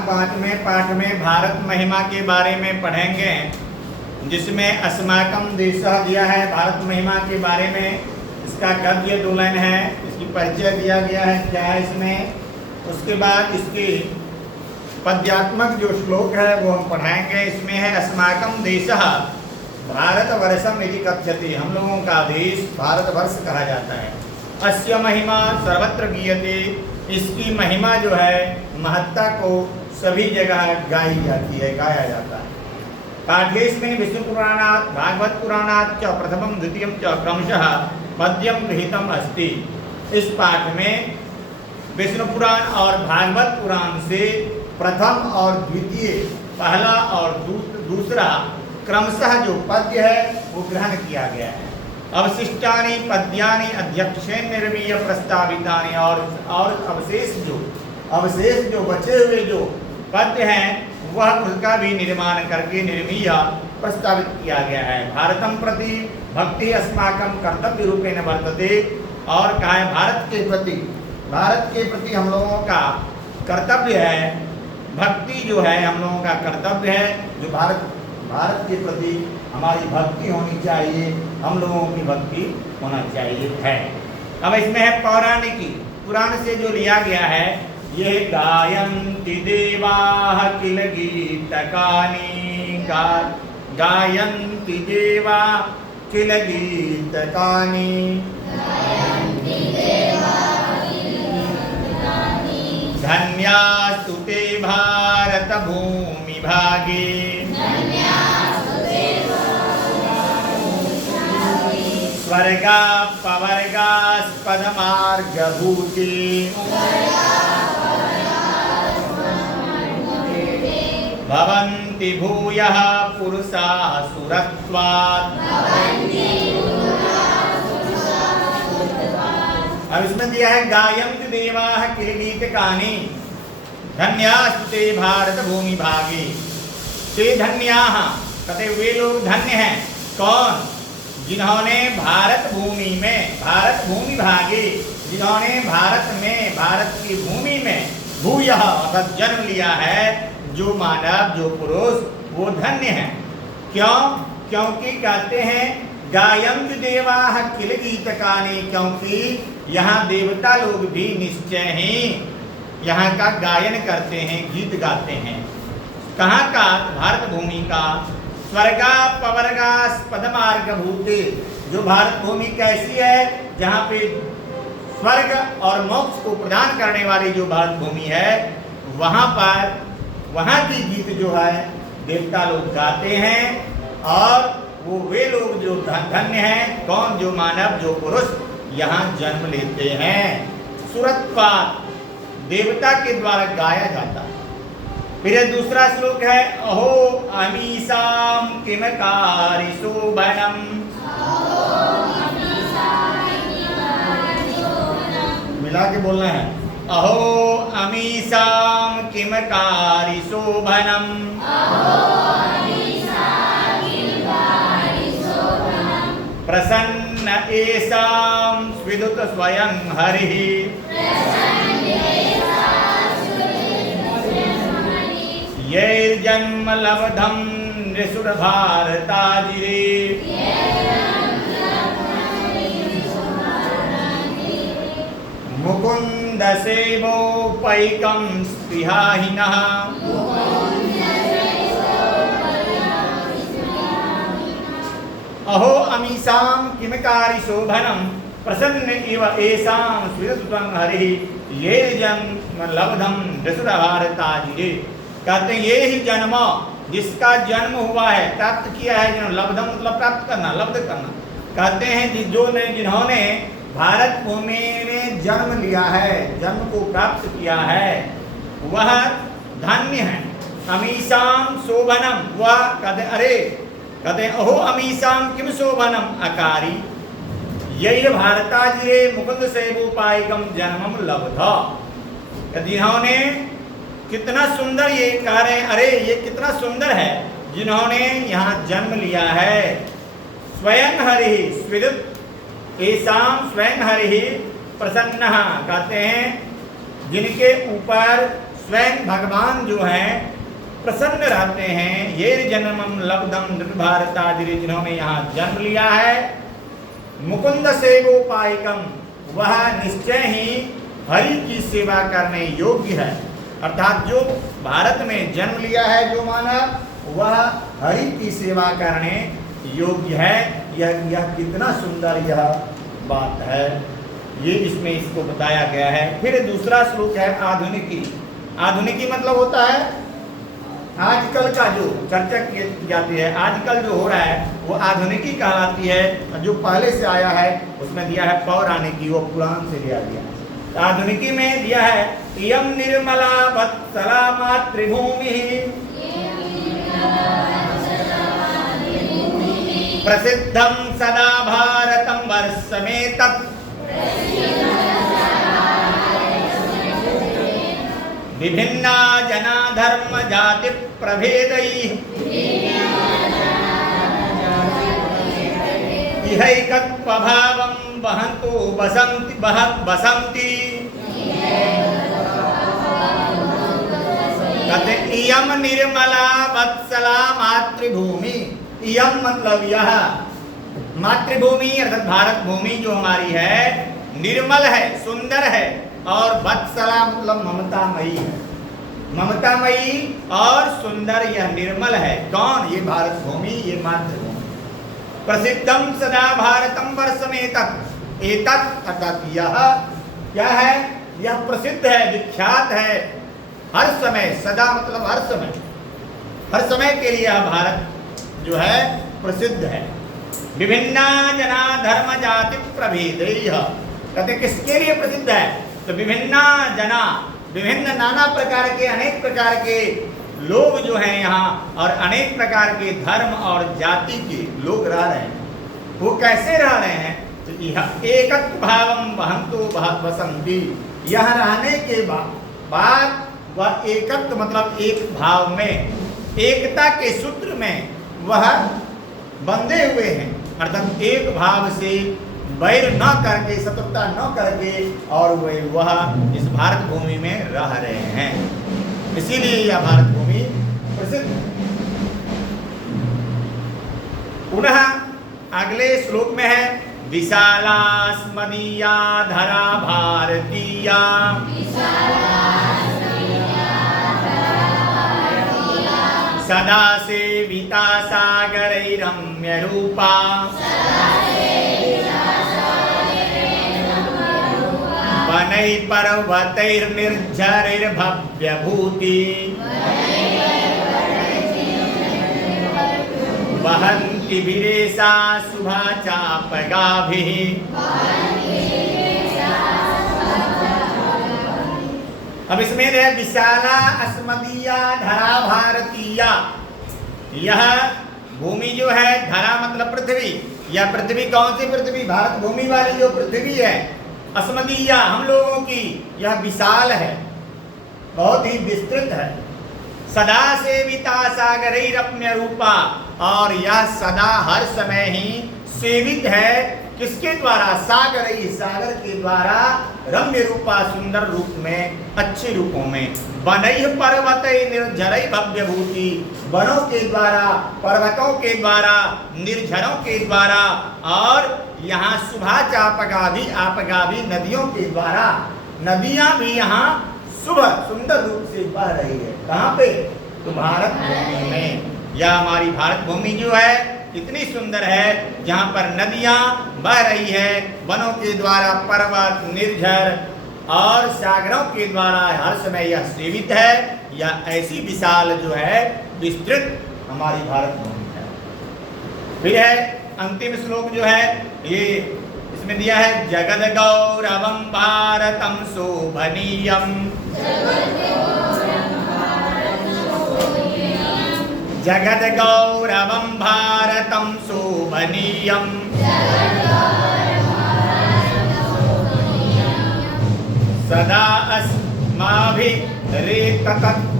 5वें पाठ में भारत महिमा के बारे में पढ़ेंगे, जिसमें अस्माकम देशः दिया है। भारत महिमा के बारे में इसका गद्य दोलन है, इसकी परिचय दिया गया है क्या है इसमें। उसके बाद इसकी पद्यात्मक जो श्लोक है वो हम पढ़ाएंगे। इसमें है अस्माकम देशः भारतवर्षम इति कथ्यते, हम लोगों का देश भारतवर्ष कहा जाता है। अस्य महिमा सर्वत्र गीयते, इसकी महिमा जो है महत्ता को सभी जगह गाई जाती है, गाया जाता है। पाठेस्मिन् विष्णु पुराणात् भागवत पुराणात् च प्रथमं द्वितीयं च क्रमशः पद्यं विहितम् अस्ति। इस पाठ में विष्णु पुराण और भागवत पुराण से प्रथम और द्वितीय, पहला और दूसरा क्रमशः जो पद्य है वो ग्रहण किया गया है। अवशिष्टानि पद्यानि अध्यक्षेण निर्मीय प्रस्तावितानि, और अवशेष जो बचे हुए जो पद्य हैं वह उसका भी निर्माण करके निर्मीय प्रस्तावित किया गया है। भारतम प्रति भक्ति अस्माकं कर्तव्य रूपेण वर्तते, और कहा है भारत के प्रति हम लोगों का कर्तव्य है, भक्ति जो है हम लोगों का कर्तव्य है। जो भारत के प्रति हमारी भक्ति होनी चाहिए, हम लोगों की भक्ति होना चाहिए है। अब इसमें है पौराणिकी, पुराण से जो लिया गया है। ये गायन्ति देवाः किल गीतकानि, गायन्ति देवा किल गीतकानि, धन्यास्तु ते भारत भूमि भागे, स्वर्गा पवर्गास्पदमार्गभूते, भवन्ति भूयः पुरुषाः सुरत्वात्। अब इसमें दिया है गायन्ति देवाः किल गीतकानि, धन्यास्तु ते भारत भूमि भागे। ते धन्याः, कहते वे लोग धन्य हैं। कौन? जिन्होंने भारत भूमि भागे, जिन्होंने भारत की भूमि में भूयः अर्थात जन्म लिया है, जो मानव जो पुरुष वो धन्य है। क्यों? क्योंकि कहते हैं गायन्ति देवाः किल गीतकानि, क्योंकि यहाँ देवता लोग भी निश्चय ही यहाँ का गायन करते हैं, गीत गाते हैं। कहाँ का? भारत भूमि का। स्वर्गा पवर्गास्पदमार्ग भूते, जो भारत भूमि कैसी है, जहाँ पे स्वर्ग और मोक्ष को प्रदान करने वाली जो भारत भूमि है, वहाँ की गीत जो है देवता लोग गाते हैं। और वो वे लोग जो धन्य हैं। कौन? जो मानव जो पुरुष यहाँ जन्म लेते हैं। सुरत्वात्, देवता के द्वारा गाया जाता है। फिर दूसरा श्लोक है अहो अमीसाम किमकारी शोभनम, मिला के बोलना है। अहो अमीसाम किमकारी शोभनम, प्रसन्न एषां स्विदुत स्वयं हरिः, यैर्जन्म लब्धं नृसुर भारताजिरे, मुकुन्द सेवोपैकं स्पृहाहिनः, अहो अमीसां किमकारी शोभनं, प्रसन्न इव एषां स्विदुतं हरिः, यैर्जन्म लब्धं नृसुर भारताजिरे। कहते हैं ये ही जन्म, जिसका जन्म हुआ है, प्राप्त किया है, लब्धम मतलब प्राप्त करना, लब्ध करना। कहते हैं जिन्होंने भारत भूमि में जन्म लिया है, जन्म को प्राप्त किया है, वह धन्य है। अमीसाम शोभनम, वह कहते अहो अमीसाम किम शोभनम अकारी, यही भारताजिरे मुकुंद सेवोपायकम जन्मम लब्धा। जिन्होंने कितना सुंदर, ये कह रहे हैं अरे ये कितना सुंदर है जिन्होंने यहाँ जन्म लिया है। स्वयं हरि स्विदुत स्वयं हरि प्रसन्न, कहते हैं जिनके ऊपर स्वयं भगवान जो हैं प्रसन्न रहते हैं। ये जन्मम लब्धम भारतादि, जिन्होंने यहाँ जन्म लिया है, मुकुंद सेवोपायकम, वह निश्चय ही हरि की सेवा करने योग्य है। अर्थात जो भारत में जन्म लिया है जो मानव, वह हरि की सेवा करने योग्य है। यह कितना सुंदर यह बात है, ये इसमें इसको बताया गया है। फिर दूसरा श्लोक है आधुनिकी। आधुनिकी मतलब होता है आजकल का जो चर्चा की जाती है, आजकल जो हो रहा है वो आधुनिकी कहलाती है। जो पहले से आया है उसमें दिया है पौराणिकी, वो पुराण से लिया गया। तो आधुनिकी में दिया है इयं निर्मला वत्सला मातृभूमि प्रसिद्धं सदा भारतं वर्षमेतत् विभिन्ना जना धर्म जाति प्रभेदैः इहैकत्वभावं वहन्तु बसन्ति कहते इयं निर्मला वत्सला मातृभूमि। इयं मतलब यह मातृभूमि अर्थात भारत भूमि जो हमारी है निर्मल है, सुंदर है, और वत्सला मतलब ममतामयी है। ममतामयी और सुंदर यह निर्मल है। कौन? ये भारत भूमि, ये मातृभूमि। प्रसिद्धम सदा भारतम वर्षमेतत्, एतत् अर्थात यह क्या है? यह प्रसिद्ध है, विख्यात है हर समय। सदा मतलब हर समय, हर समय के लिए यह भारत जो है प्रसिद्ध है। विभिन्ना जना धर्म जाति प्रभेदैः, कहते किसके लिए प्रसिद्ध है? तो विभिन्ना जना, विभिन्न नाना प्रकार के, अनेक प्रकार के लोग जो हैं यहाँ, और अनेक प्रकार के धर्म और जाति के लोग रह रहे हैं। वो कैसे रह रहे हैं? तो यह एकत्व भावम वहन्तु बसन्ति, यह रहने के बाद वह एकत्व मतलब एक भाव में, एकता के सूत्र में वह बंधे हुए हैं। अर्थात एक भाव से वैर न करके, शत्रुता न करके, और वह इस भारत भूमि में रह रहे हैं। इसीलिए यह भारत भूमि प्रसिद्ध। पुनः अगले श्लोक में है विशाला स्मदीया धरा भारतीया सदा सेविता सागरैरम्य रूपा वनै पर्वतैर्निर्झरैर्भव्य भूति वहन्ति वीरेशा शुभा चापगाभिः। अब इसमें है विशाला अस्मदीया धरा भारतीया। यह भूमि जो है, धरा मतलब पृथ्वी, यह पृथ्वी कौन सी पृथ्वी? भारत भूमि वाली जो पृथ्वी है, अस्मदीया हम लोगों की, यह विशाल है, बहुत ही विस्तृत है। सदा सेविता सागरैरम्य रूपा, और यह सदा हर समय ही सेवित है। किसके द्वारा? सागर, सागर के द्वारा, रम्य रूपा सुंदर रूप में, अच्छे रूपों में। वनैः पर्वतैः निर्झरैः भव्य भूति, वनों के द्वारा, पर्वतों के द्वारा, निर्झरों के द्वारा, और यहाँ शुभा चापगाभि, आपगाभि नदियों के द्वारा, नदियां भी यहाँ शुभ सुंदर रूप से बह रही है। कहाँ पे? तो भारत भूमि में। यह हमारी भारत भूमि जो है इतनी सुंदर है, जहाँ पर नदियाँ बह रही है, वनों के द्वारा, पर्वत, निर्झर और सागरों के द्वारा हर समय यह सेवित है। यह ऐसी विशाल जो है विस्तृत हमारी भारत भूमि है। फिर है अंतिम श्लोक जो है, ये इसमें दिया है जगद गौरवम भारतम शोभनीयम, जगद गौरवम भारतम शोभनीयम, सदा अस्माभिरेतत्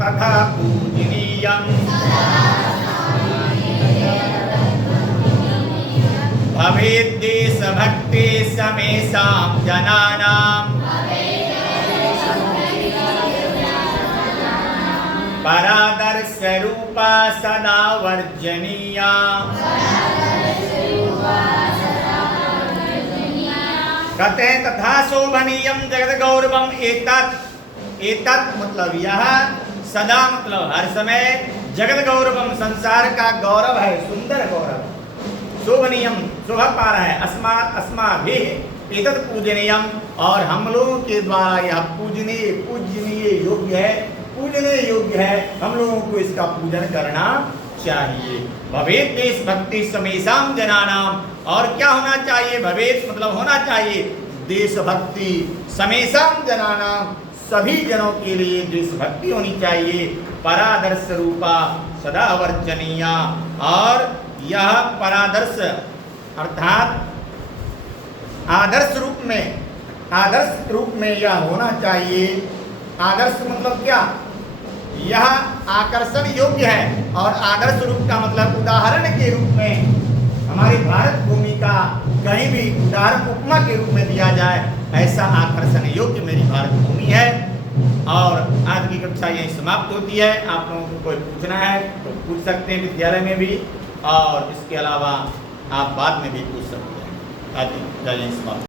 तथा पूजनीयम, भवेद् देशभक्ति समेषां जनानां परादर्श रूपा सदा वर्जनीया। कहते हैं तथा शोभनीयम जगत गौरवम एतत्। एतत् मतलब यह, सदा मतलब हर समय, जगत गौरवम संसार का गौरव है, सुंदर गौरव। शोभनीयम शोभा पा रहा है, अस्माभिः एतत् पूजनीयम, और हम लोगों के द्वारा यह पूजनीय योग्य है, पूजनीय योग्य है, हम लोगों को इसका पूजन करना चाहिए। भवेत देश भक्ति समेषाम जनानाम, और क्या होना चाहिए? भवेत मतलब होना चाहिए, देशभक्ति समेषाम जनानाम, सभी जनों के लिए देशभक्ति होनी चाहिए। परादर्श रूपा सदा वर्जनीया, और यह परादर्श अर्थात आदर्श रूप में यह होना चाहिए। आदर्श मतलब क्या? यह आकर्षण योग्य है, और आदर्श रूप का मतलब उदाहरण के रूप में हमारी भारत भूमि का कहीं भी उदाहरण उपमा के रूप में दिया जाए, ऐसा आकर्षण योग्य मेरी भारत भूमि है। और आज की कक्षा यही समाप्त होती है। आप लोगों को कोई पूछना है तो पूछ सकते हैं विद्यालय में भी, और इसके अलावा आप बाद में भी पूछ सकते हैं। आज जय हिंद समाप्त।